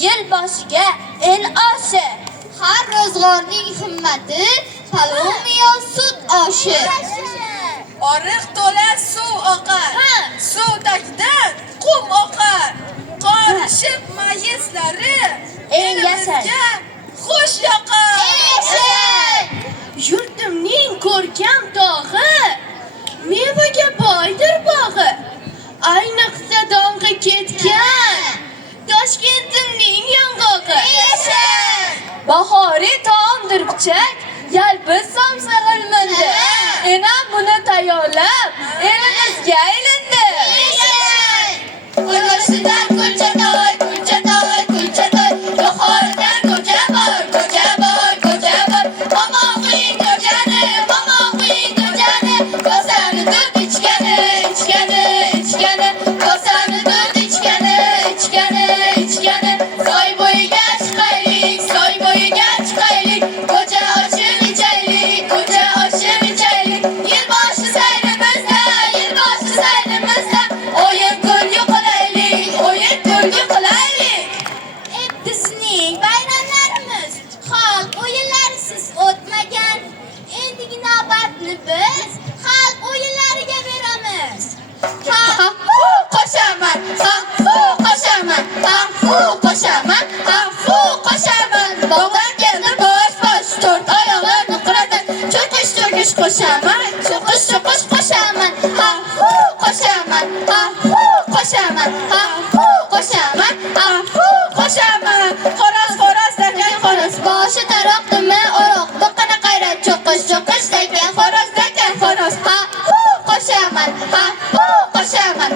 yil boshiga el oshi. Har ro'zg'orning himmati palomiyo sut oshi. Oriq to'la suv oqar, suv tagidan qum oqar. Qorishib mayizlari Yashar. xush yoqar. Yurtimning ko'rkam tog'i, mevaga boydir bog'i. Ayniqsa dong'i ketgan Toshkentimning yong'og'i. Bahoriy taomdir pichak, yalpiz somsag'il mindi. Enam buni tayyorlab, elimizga aylandi. Qo'loshidan kulchatoy, kulchatoy, kulchatoy, bahoridan ko'chaboy, ko'chaboy, ko'chaboy. Momon qiyin ko'chani, momon qiyin ko'chani, kosani dud ichgani, ichgani, ichgani, kosani dud ichgani, ichgani, ichgani. Soy bo'yiga chiqaylik, soy bo'yiga chiqaylik, ko'cha oshib ichaylik, ko'cha oshib ichaylik. Yilboshi saylimizda, yilboshi saylimizda, o'yin kulgi qilaylik, o'yin kulgi qilaylik. Bizning bayramlarimiz xalq o'yinlarisiz o'tmagan. Endigi navbatni biz xalq o'yinlariga beramiz. Ha-hu qo'shaman, ha-hu qo'shaman, ha-hu qo'shaman, ha-hu qo'shaman. Bog'dan keldi bosh, to'rt oyoqlarni quradan cho'qish qo'shaman, cho'qish qo'shaman. Ha-hu qo'shaman, ha-hu qo'shaman, ha-hu qo'shaman, ha-hu qo'shaman. Xo'roz degan xo'roz boshi taroqdimi o'roq, buqani qayrat cho'qish degan xo'roz degan xo'roz. Ha-hu qo'shaman, ha-hu qo'shaman,